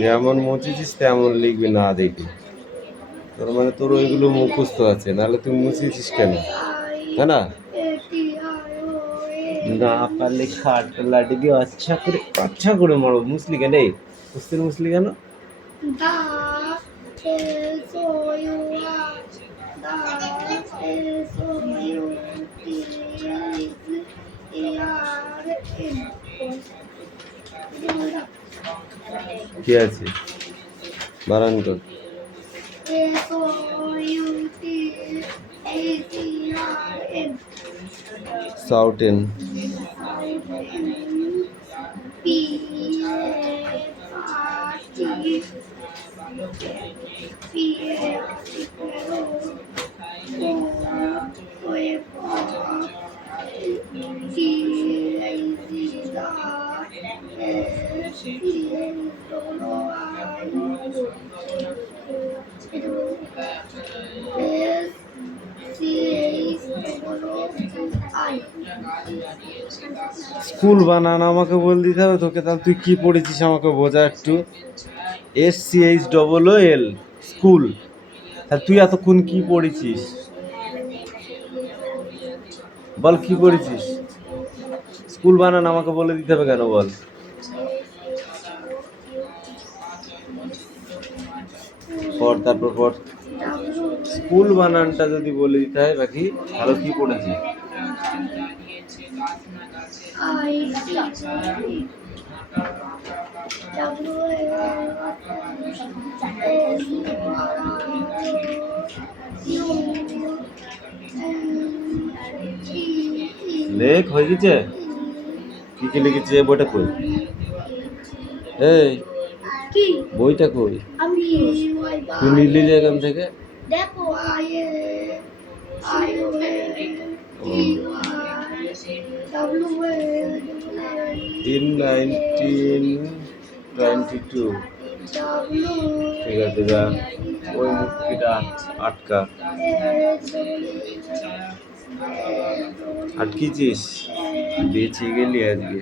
যেমন মুছেছিস তেমন লিখবি না দেখি। তোর মানে তোর ওইগুলো মুখস্থ আছে, নাহলে তুই মুছেছিস কেন? তাই না? না পারলে খাটটা লাঠি দিয়ে আচ্ছা করে মারো। মুসলি কেন? কুস্তির মুসলি কেন? কি আছে বারান কর। সাউটেন স্কুল বানান আমাকে বল দিতে হবে তোকে। তাহলে তুই কি পড়েছিস আমাকে বোঝা একটু। SCHOOL school. তাহলে তুই এতক্ষণ কি পড়েছিস বল? কি পড়েছিস? স্কুল বানান আমাকে বলে দিতে হবে কেন বল? পর তারপর পর স্কুল বানানটা যদি বলে দিতে হয় বাকি ভালো। কি পড়েছিস? লেখ হয়ে গেছে? কি কি লিখেছি? বইটা কই? এই বইটা কই? তুই নিলি যে এখান থেকে? দেখো in 1922। ঠিক আছে যা, ওই মুক্তিটা আটকা। আটকিছিস? বেঁচে গেলি আজকে।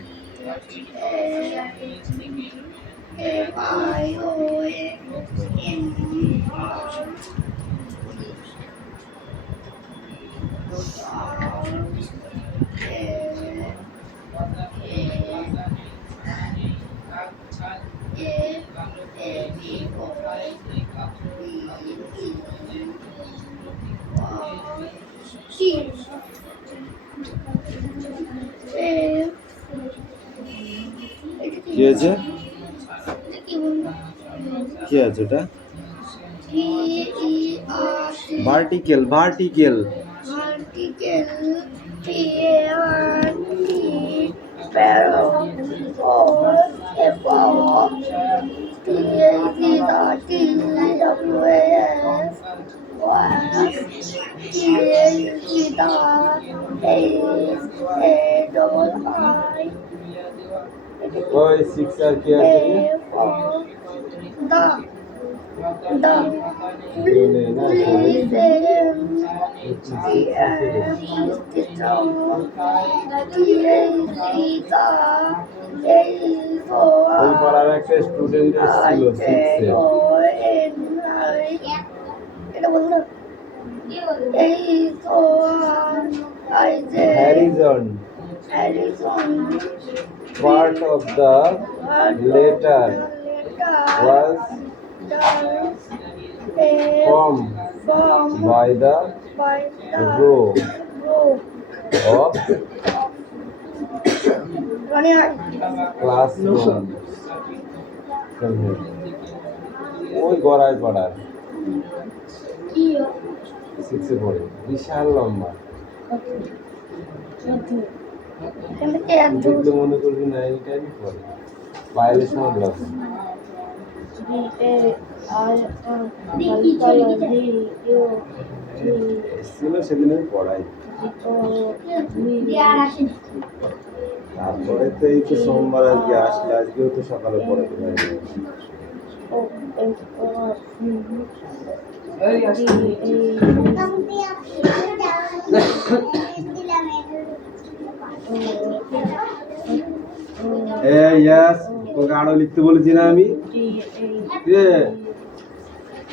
কি আছে? কি আছে ওটা? ভার্টিক্যাল। ওই সিক্স আর কি আছে? ওই পাড়ার একটা স্টুডেন্ট এসেছিল সিক্সে। Harrison. Part of the letter was formed by the row of classroom. ওই গড়াই পাড়ার সিক্সে পড়ে, বিশাল লম্বা। দেখলে মনে করবি 9 10 পড়ে। পায়েলের সময় ব্লক ছিল সেদিন আমি পড়াই। তারপরে তো এই তো সোমবার আজকে আসলে, আজকেও তো সকালে পড়াতে পারি। ইয়াস তোকে আরো লিখতে বলেছি না আমি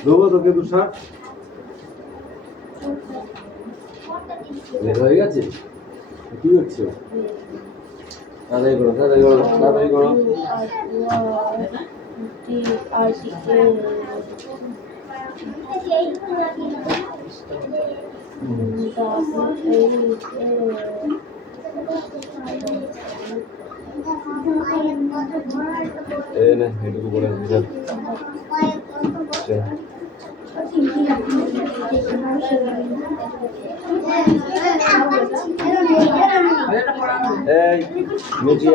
দেবো তোকে তুষার হয়ে গেছে কি হচ্ছে তাড়াতাড়ি করো তাড়াতাড়ি করো তাড়াতাড়ি করো এটুকু বলে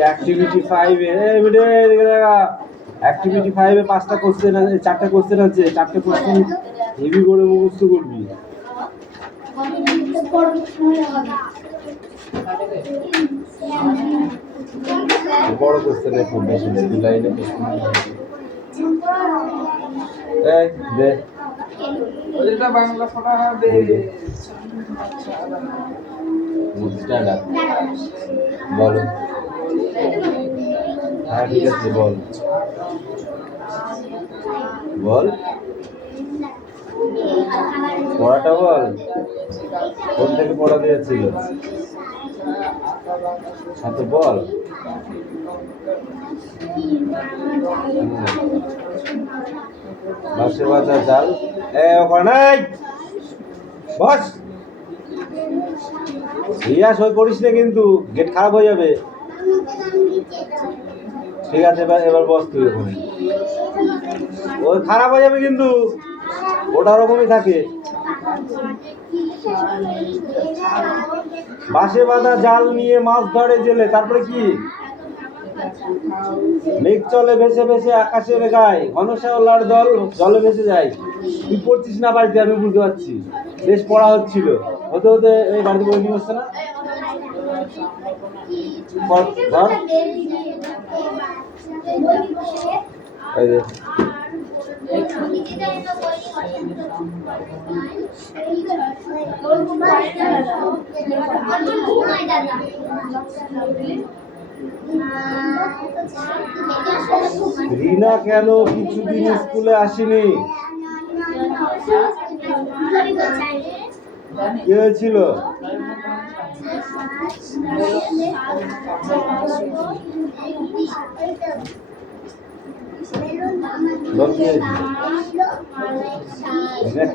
অ্যাক্টিভিটি 5 অ্যাক্টিভিটি 5 এ 5টা কোশ্চেন আছে 4টা কোশ্চেন আছে 4টা কোশ্চেন হেভি করে মুখস্থ করবি বড় কোশ্চেন খুব বেশি দে লাইনে এই দে ওইটা বাংলা পড়া হবে স্ট্যান্ড আপ বলো হ্যাঁ ঠিক আছে বল বল পড়াটা বল কোন থেকে পড়া দিয়েছিল তো বল বাসে বাজা জাল ওখানে বস রিয়া সই করিস না কিন্তু গেট খারাপ হয়ে যাবে ঠিক আছে এবার বস তুই ওখানে ওই খারাপ হয়ে যাবে কিন্তু ওটা ওরকমই থাকে বাঁশে বাঁধা জাল নিয়ে মাছ ধরে জেলে তারপরে কি মেঘ চলে ভেসে ভেসে আকাশের গায়ে ঘনশ্যাওলার দল জলে ভেসে যায় তুই পড়ছিস না বাড়িতে আমি বুঝতে পারছি বেশ পড়া হচ্ছিল হতে হতে এই বাড়িতে বই নিয়ে আসছে না রিনা কেন কিছুদিন স্কুলে আসেনি কি হয়েছিল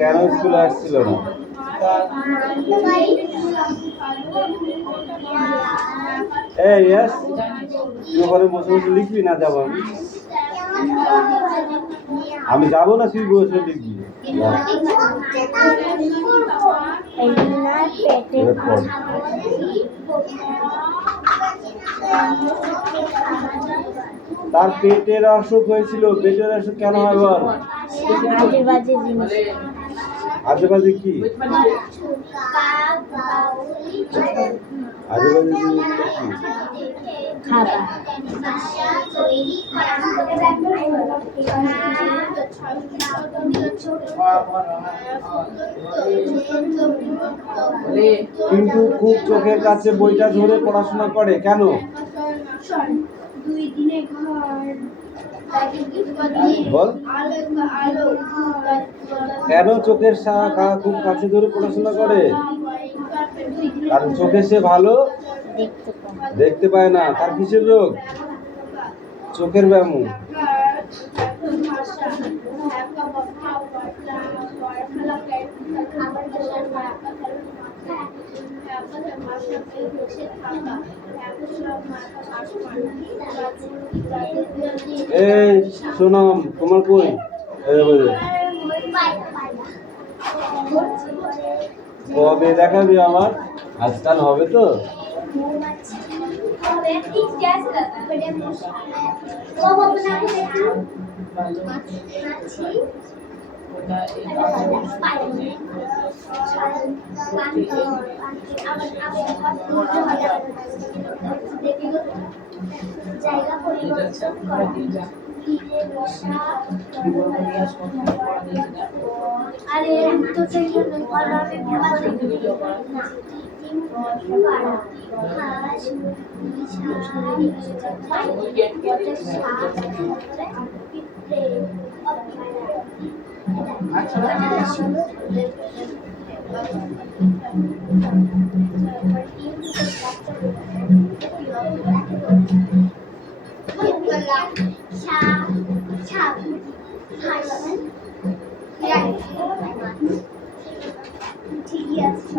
কেন স্কুলে আসছিল না তুই ওখানে বসে বসে লিখবি না যাবো আমি যাবো না তুই বসে লিখবি তার পেটের অসুখ হয়েছিল পেটের অসুখ কেন হয় বল আজে বাজে কি আজে বাজে জিনিস কিন্তু খুব চোখের কাছে বইটা ধরে পড়াশোনা করে কেন বল কেন চোখের খুব কাছে ধরে পড়াশোনা করে কারণ চোখে সে ভালো দেখতে পায় না তার কিসের রোগ চোখের ব্যায়াম এই সোনাম তোমার কই কবে দেখাবি আমার আজকাল হবে তো জায়গা পরিবর্তন করা আরে তো সেই জন্য ঠিকই আছে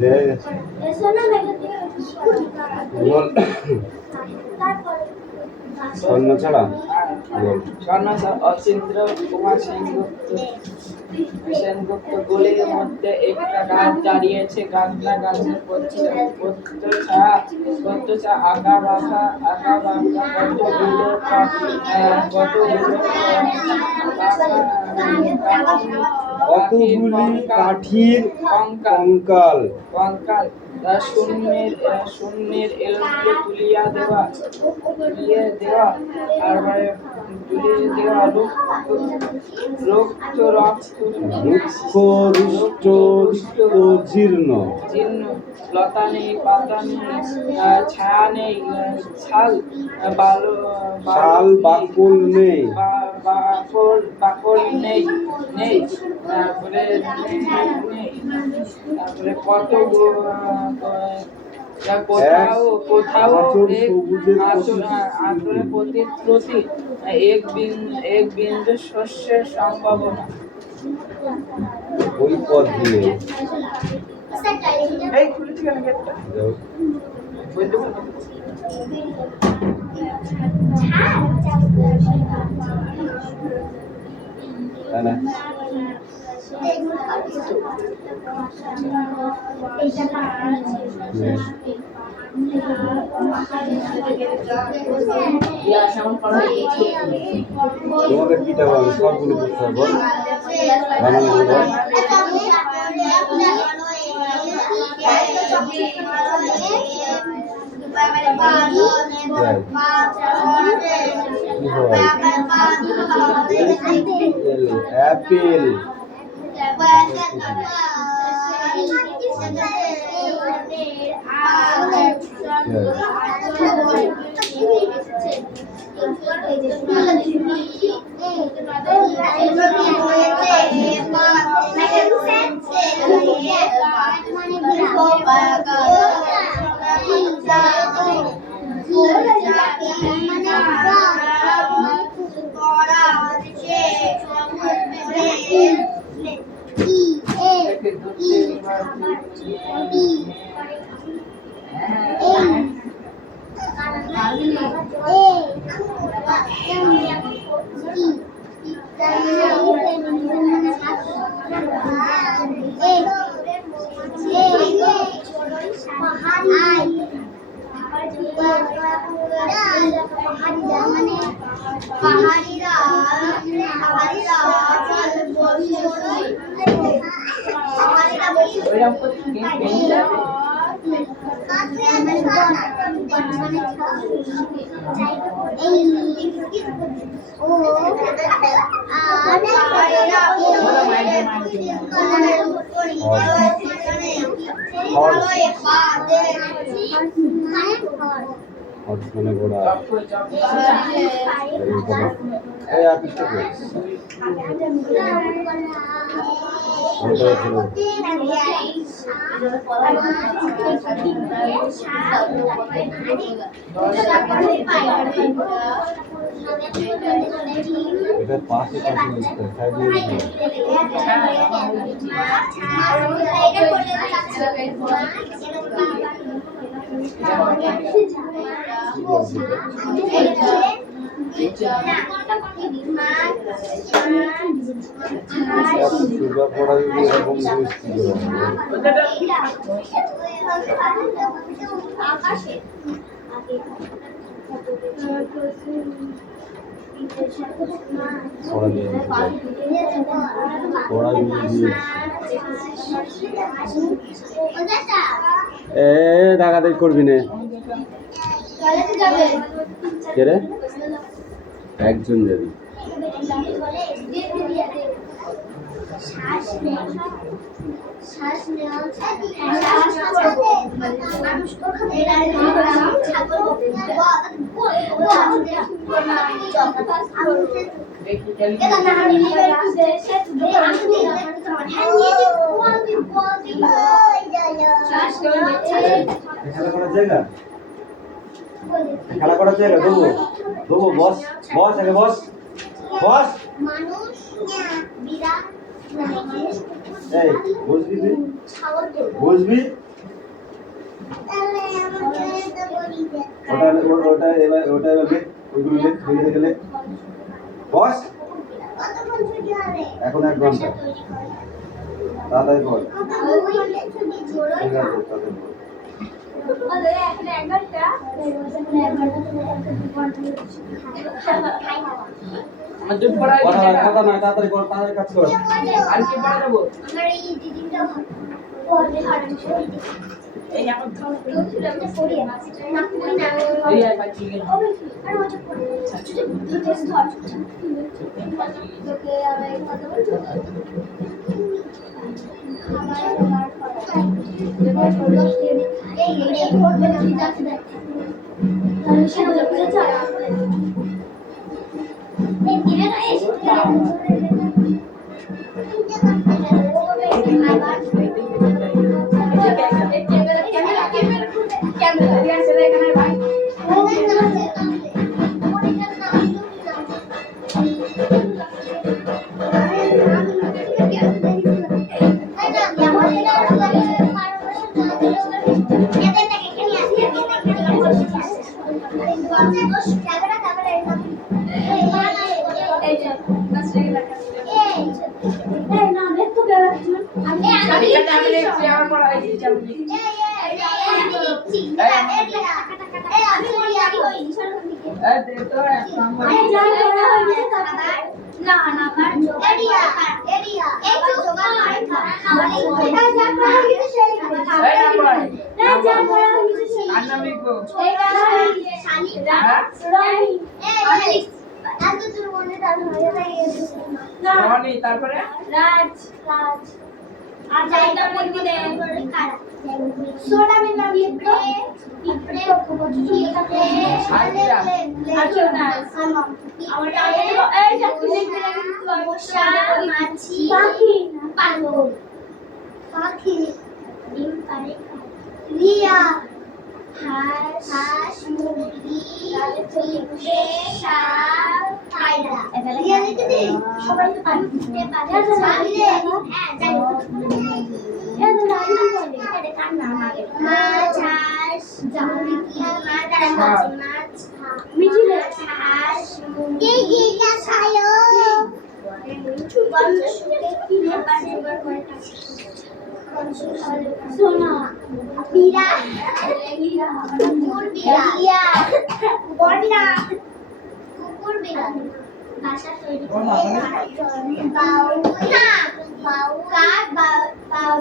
দেখা গেছে বল স্বর্ণ ছাড়া বল অচিন্দ্র কুমার সেনগুপ্ত গলির মধ্যে একটা গাছ দাঁড়িয়েছে। গাছটা গাছের পত্রছা আঁকা বাঁকা কতগুলি কাঠির কঙ্কাল শূন্যের এলোমেলো তুলিয়ে দেওয়া রক্ত বৃক্ষ রুষ্ট জীর্ণ জীর্ণ, লতা নেই, পাতা নেই, ছায়া নেই, ছাল শাল বাকল নেই, বাকল নেই, তারপরে কোথাও আঁচড়ে প্রতিশ্রুতি, এক বিন্দু শস্যের সম্ভাবনা। ওই পথ দিয়ে এই খুলেছি কেন গেটটা? বলতে পারবো? তাই না? তোমাদের কিটা বলো সবগুলো করতে হবে বল বানানগুলো বল অ্যাপেল অর্থনে গোড়া এই আপিসটা করিস এটা পাশে পাশে লিখতে সাইডে পড়া যদি এরকম জিনিস কি পড়া দিয়ে পড়া দিয়ে এ ডাকাতি করবি না টয়লেটে যাবে কে রে? একজন যাবি। শ্বাস নেওয়া মানুষ খেলা করার জায়গা, খেলা করার জায়গা দেবো দেবো। বস বস, আগে বস বস। মানুষ বিরাট এই বসবি, তুই বসবি। ওটা এবার লেখ, ওইগুলো লেখ, দেখে লেখ। বস, এখন 1 ঘন্টা তাড়াতাড়ি বল। ঠিক আছে, তাড়াতাড়ি বল। আমার দুধ পড়াই কথা দিতে কথা নয়, তাড়াতাড়ি কর, তাড়াতাড়ি কাজ কর। আর কি পড়া দেবো? আমার এই দিদিটা এই আমার না এই আই পাচ্ছি কি আর ওটা পড়ে ডিটেইলস ধর তোকে আমি কথা বলবো এই করবে না ঠিক আছে দেখ তাহলে সে বুঝে যায় এই দিলে না এই তারপরে রাজ রাজ আর জায়গা বলবি রে সোনা में नाम लिख दो इपरे इपरे আচ্ছা না আমার এই যা তুই লিখতে লাগি তুই মশা মাছি পাখি পাগল পাখি ডিম পারে রিয়া হাঁস হাঁস মুরগি চিংড়ি সাপ পায়রা রিয়া লিখে দে সবাই তো পারে দিতে পারে হ্যাঁ জানি মাছ হাঁস মুরগি মাছ মিঠিলে হাঁস মুরগি খায়ো সোনা বিরা কুকুর বিরা বড়িরা কুকুর বিরা ভাষা তৈরি করে বাউ না বাউ কাক বাউ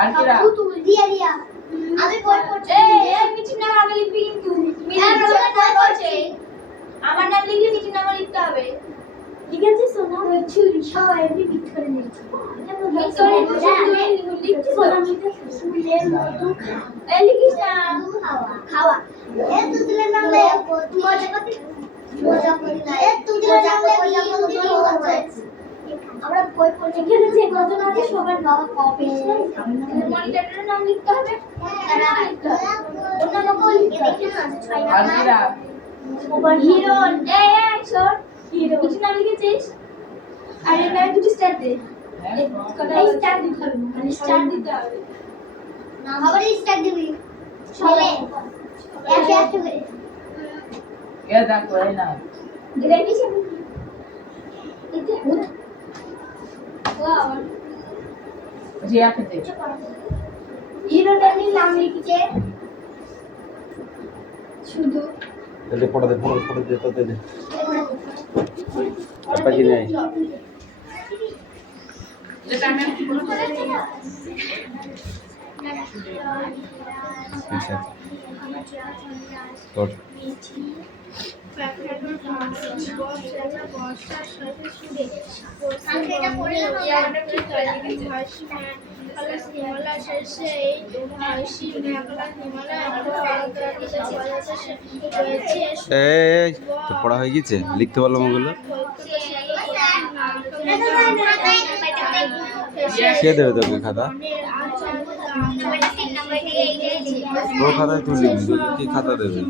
আর কিরা রিয়া রিয়া আমি বই পড়ছি এই মিঠি নাম আগে লিখবি কিন্তু বই পড়ছে আমার নাম লিখলে মিঠি নাম লিখতে হবে ঠিক আছে সোনা ছুরি সবাই এমনি বিট করে নিয়েছি লিখছি সোনা মিঠে ফুলের মধু এই লিখিস না খাওয়া খাওয়া এ তুদলে নাম লে মজা করতে মজা করি না এ তুদলে নাম লে মজা করতে আমরা বই পড়ছি এখানে যে কজন আছে সবার বাবা কপি মনিটরের নাম লিখতে হবে নাম লিখতে হবে অন্য লোক লিখে দেখে না আছে ছয় আর কিরা ওভার হিরো এই শোন হিরো কিছু নাম লিখেছিস আর এর নামে দুটো স্টার দে এই স্টার দিতে হবে মানে স্টার দিতে হবে নাম আবার স্টার দিবি সবে এক এক করে কে দেখো এই না দিলে কিছু এটা ওয়াও জিয়া খেতে হিরো নাম লিখেছে শুধু দে ফটো দে, ফটো দে, তো দে পাখি নেই। যেটা আমি আচ্ছা পড়। এই তো পড়া হয়ে গেছে, লিখতে পারলাম ওগুলো। কে দেবে তোকে খাতা? ও খাতায় তুই লিখবি, তোকে কি খাতা দেবে?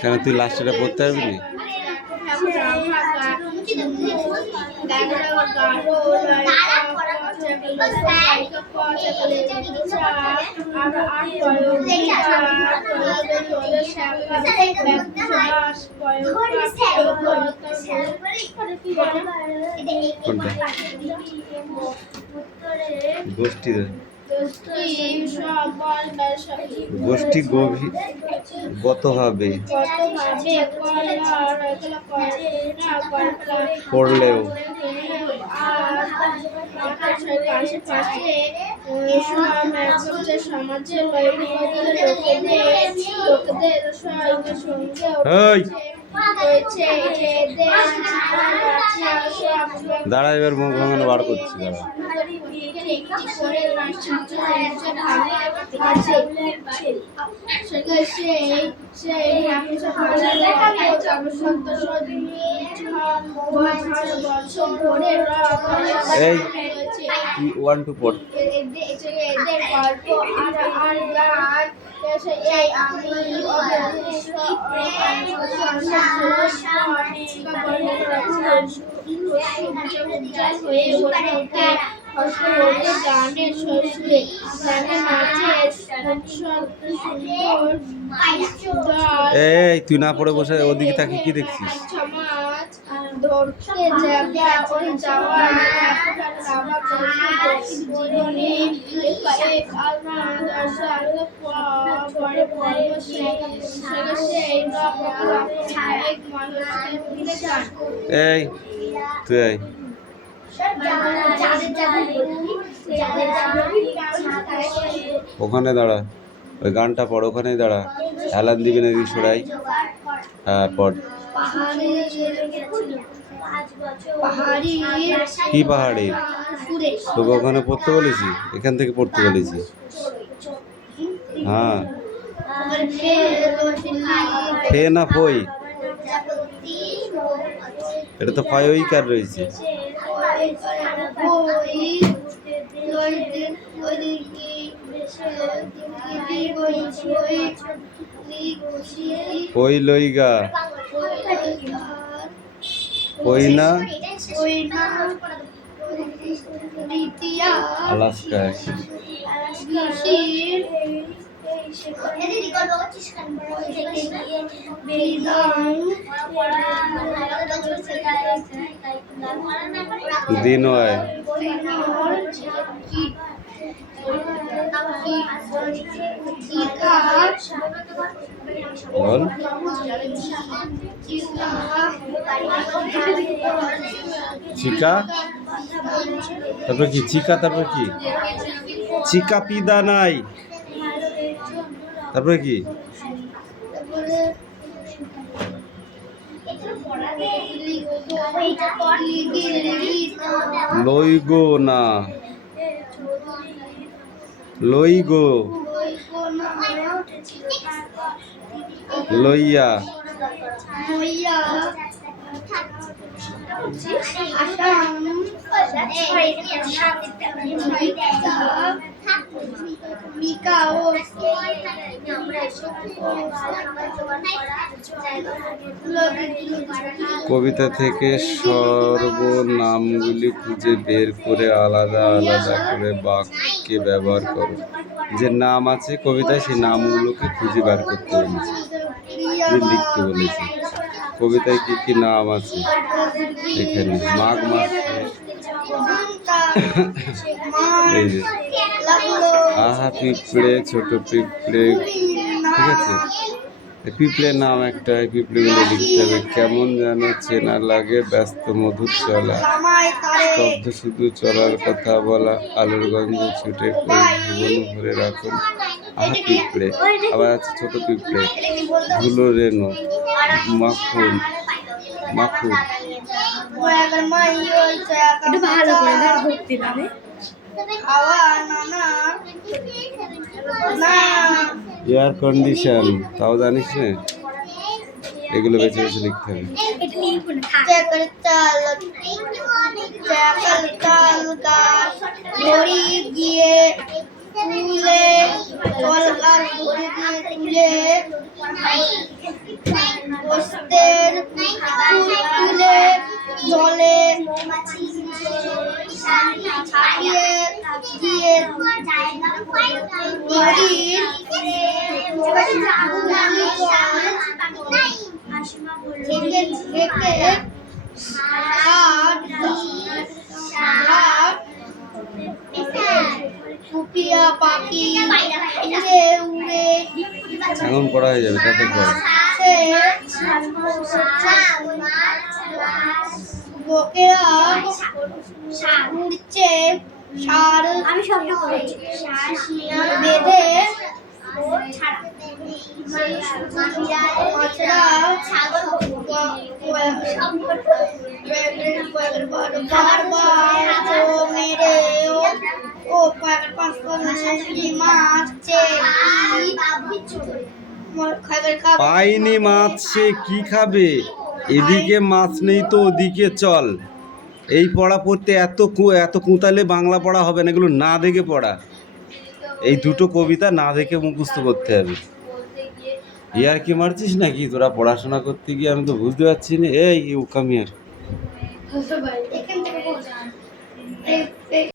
কেন তুই লাস্টেটা পড়তে পারবি না? কোনটা? গোষ্ঠী গোষ্ঠী গতভাবে পড়লেও দাঁড়া, এবার মুখ ভাঙানো বার করছি, দাঁড়া। এই 1 2 পড়। এই তুই না পড়ে বসে ওদিকে তাকিয়ে কি দেখছিস? এই তুই আয়। ওখানে দাঁড়া, ওই গানটা পড়, ওখানেই দাঁড়া। হেলান দিবি না, এদিকে সরাই। হ্যাঁ পড়। কি পাহাড়ি? তোকে ওখানে পড়তে বলেছি, এখান থেকে পড়তে বলেছি। হ্যাঁ ফে না ফই, এটা তো ফয় ওই কার রয়েছে। কই লইগা কই না আলাস্কা। দিন হয় বল। চিকা, তারপর কি চিকা, তারপর কি চিকা পিদা নাই, তারপরে কি লইগো না লইগো লইয়া কবিতা থেকে সর্বনামগুলি খুঁজে বের করে আলাদা আলাদা করে বাক্যে ব্যবহার করো। যে নাম আছে কবিতায় সেই নামগুলোকে খুঁজে বের করতে বলেছি। কি লিখতে বলেছে। কবিতায় কি কি নাম আছে এখানে? মাঘ মাসে এই যে আহা পিঁপড়ে, ছোট পিঁপড়ে, ঠিক আছে। পিঁপড়ের নাম একটা, পিঁপড়েগুলো লিখতে হবে। কেমন যেন চেনা লাগে ব্যস্ত মধুর চলা, স্তব্ধ শুধু চলার কথা বলা, আলোর গন্ধে ছুটে জীবন ভরে রাখুন। আহা পিঁপড়ে, আবার আছে ছোট পিঁপড়ে, ধুলো রেণু, মাখন মাখন। একটু ভালো করে দেখ ভক্তি গানে। এয়ার কন্ডিশন, তাও জানিস না? এগুলো বেছে বেছে লিখতে হবে। এটা লিখবো না, থাক। ঘড়ি গিয়ে তুলে কলকার ঘড়ি দিয়ে তুলে বস্তের তুলে জলে ছাপিয়ে দিয়ে থেকে থেকে সুপিয়া পাখি উড়ে উড়ে এখন পড়া হয়ে যাবে, তাতে পড়। বকেয়া উড়ছে সার আমি শব্দ করেছি বেঁধে পাইনি মাছ, সে কি খাবে? এদিকে মাছ নেই তো ওদিকে চল। এই পড়া পড়তে এত কুঁতালে বাংলা পড়া হবে না, এগুলো না দেখে পড়া। এই দুটো কবিতা না দেখে মুখস্থ করতে হবে। ইয়ার কি মারছিস নাকি তোরা পড়াশোনা করতে গিয়ে? আমি তো বুঝতে পারছি না। এই কাম হিয়ার।